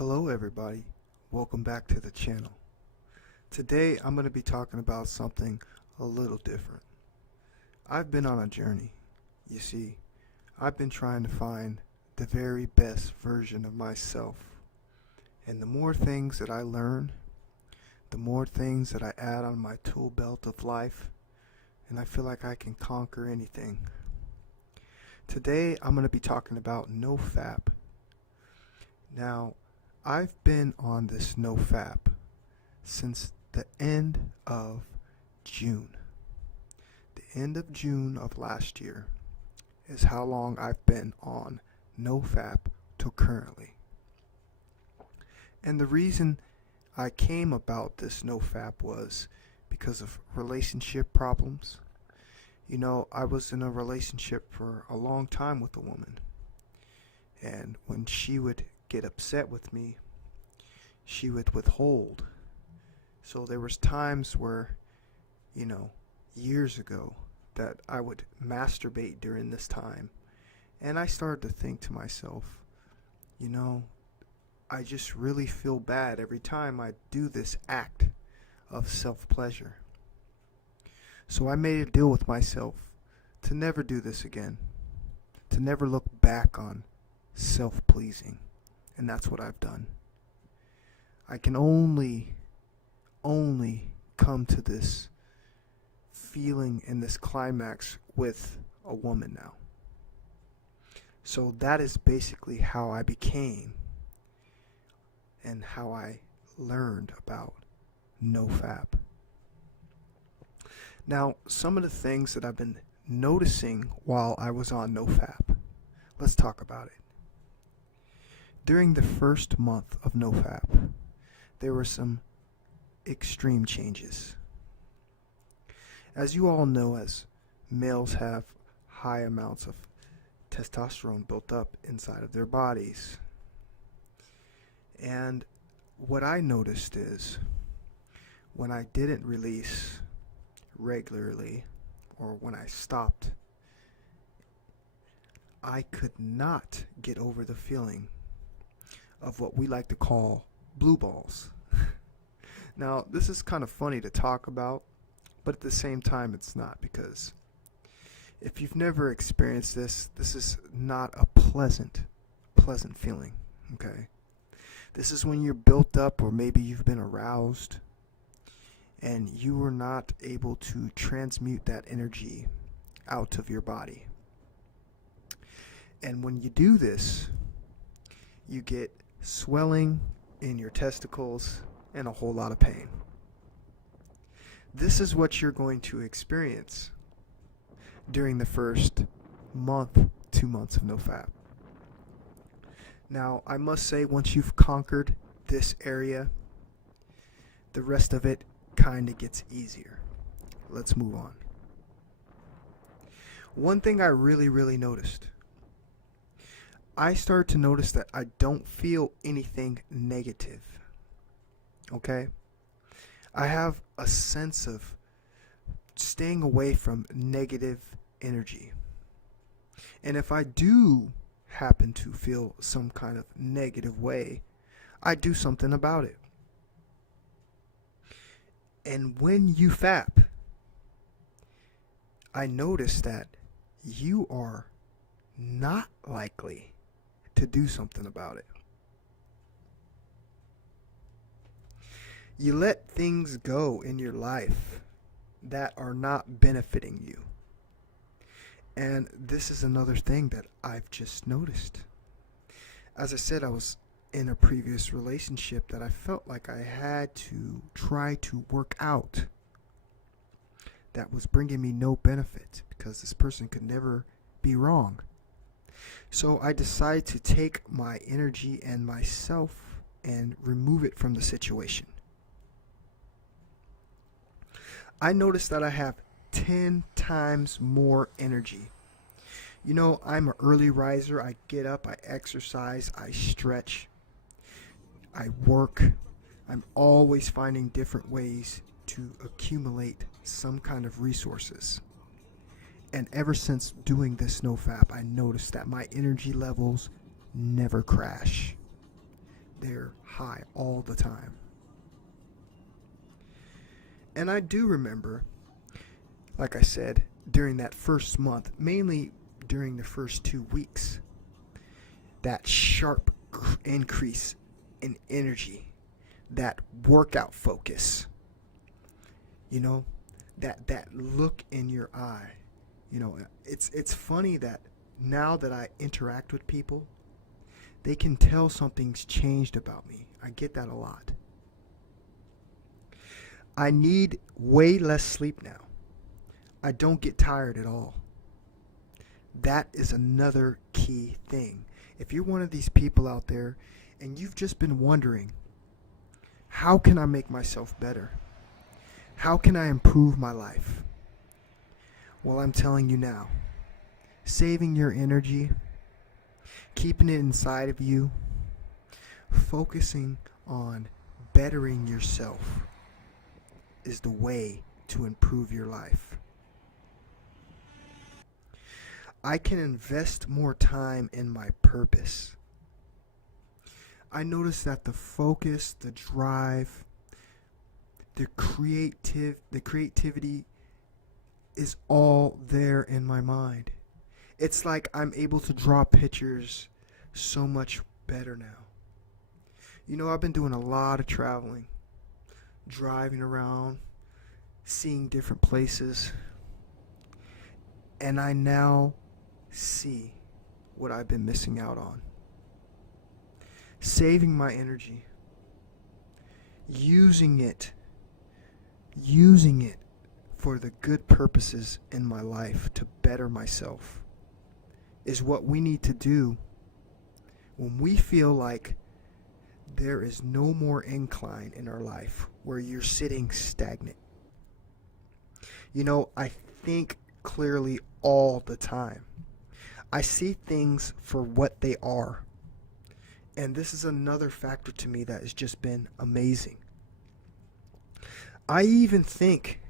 Hello everybody, welcome back to the channel. Today I'm going to be talking about something a little different. I've been on a journey. You see, I've been trying to find the very best version of myself. And the more things that I learn, the more things that I add on my tool belt of life, and I feel like I can conquer anything. Today I'm going to be talking about NoFap. Now, I've been on this NoFap since the end of June. The end of June of last year is how long I've been on NoFap till currently. And the reason I came about this NoFap was because of relationship problems. You know, I was in a relationship for a long time with a woman, and when she would get upset with me, she would withhold. So there was times where, years ago, that I would masturbate during this time, and I started to think to myself, I just really feel bad every time I do this act of self-pleasure. So I made a deal with myself to never do this again, to never look back on self-pleasing. And that's what I've done. I can only come to this feeling and this climax with a woman now. So that is basically how I became and how I learned about NoFap. Now, some of the things that I've been noticing while I was on NoFap, let's talk about it. During the first month of NoFap, there were some extreme changes. As you all know, as males have high amounts of testosterone built up inside of their bodies. And what I noticed is when I didn't release regularly, or when I stopped, I could not get over the feeling of what we like to call blue balls. Now, this is kind of funny to talk about, but at the same time it's not, because if you've never experienced this is not a pleasant feeling, okay? This is when you're built up, or maybe you've been aroused and you were not able to transmute that energy out of your body. And when you do this, you get swelling in your testicles and a whole lot of pain. This is what you're going to experience during the first month, 2 months of NoFap. Now, I must say, once you've conquered this area, the rest of it kind of gets easier. Let's move on. One thing I really noticed, I started to notice that I don't feel anything negative. Okay? I have a sense of staying away from negative energy. And if I do happen to feel some kind of negative way, I do something about it. And when you fap, I notice that you are not likely to do something about it. You let things go in your life that are not benefiting you. And this is another thing that I've just noticed. As I said, I was in a previous relationship that I felt like I had to try to work out, that was bringing me no benefit, because this person could never be wrong. So I decided to take my energy and myself and remove it from the situation. I noticed that I have 10 times more energy. I'm an early riser. I get up, I exercise, I stretch, I work. I'm always finding different ways to accumulate some kind of resources. And ever since doing this NoFap, I noticed that my energy levels never crash. there high all the time. And I do remember, like I said, during that first month, mainly during the first 2 weeks, that sharp increase in energy, that workout focus, that look in your eye. It's funny that now that I interact with people, they can tell something's changed about me. I get that a lot. I need way less sleep now. I don't get tired at all. That is another key thing. If you're one of these people out there and you've just been wondering, how can I make myself better? How can I improve my life? Well, I'm telling you now, saving your energy, keeping it inside of you, focusing on bettering yourself is the way to improve your life. I can invest more time in my purpose. I notice that the focus, the drive, the creativity is all there in my mind. It's like I'm able to draw pictures so much better now. I've been doing a lot of traveling, driving around, seeing different places, and I now see what I've been missing out on. Saving my energy, using it for the good purposes in my life to better myself is what we need to do when we feel like there is no more incline in our life, where you're sitting stagnant. I think clearly all the time. I see things for what they are. And this is another factor to me that has just been amazing. I even think,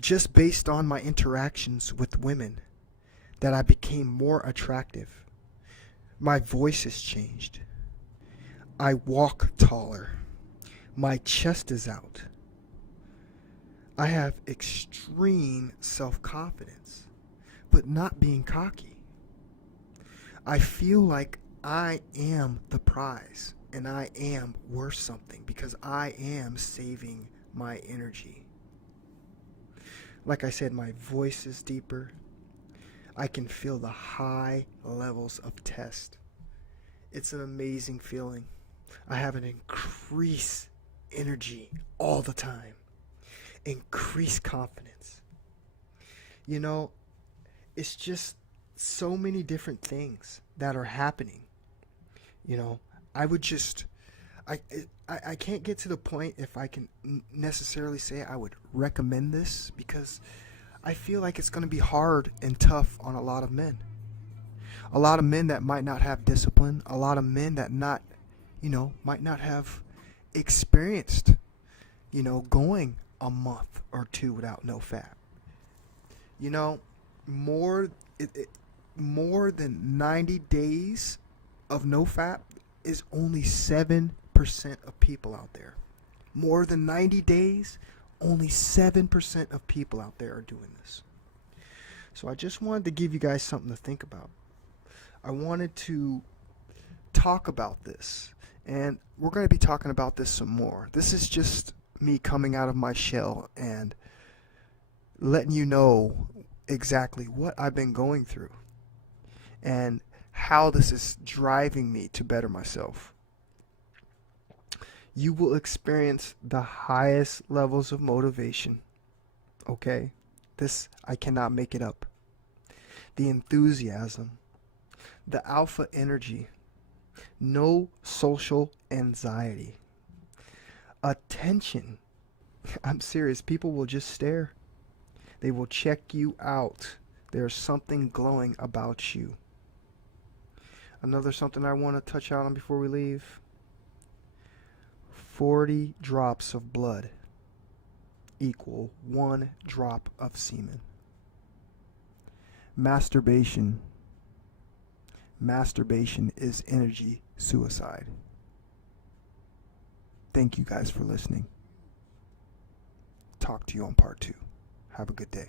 just based on my interactions with women, that I became more attractive. My voice has changed. I walk taller. My chest is out. I have extreme self-confidence, but not being cocky. I feel like I am the prize and I am worth something because I am saving my energy. Like I said, my voice is deeper. I can feel the high levels of test. It's an amazing feeling. I have an increased energy all the time. Increased confidence. It's just so many different things that are happening. I would just, I can't get to the point if I can necessarily say I would recommend this, because I feel like it's going to be hard and tough on a lot of men. A lot of men that might not have discipline, a lot of men that might not have experienced, going a month or two without no fat. More than 90 days of no fat is only 7% of people out there. More than 90 days, only 7% of people out there are doing this. So I just wanted to give you guys something to think about. I wanted to talk about this, and we're going to be talking about this some more. This is just me coming out of my shell and letting you know exactly what I've been going through and how this is driving me to better myself. You will experience the highest levels of motivation. Okay? This, I cannot make it up. The enthusiasm, the alpha energy, no social anxiety, attention. I'm serious. People will just stare. They will check you out. There's something glowing about you. Another something I want to touch on before we leave. 40 drops of blood equal 1 drop of semen. Masturbation masturbation is energy suicide. Thank you guys for listening. Talk to you on part 2. Have a good day.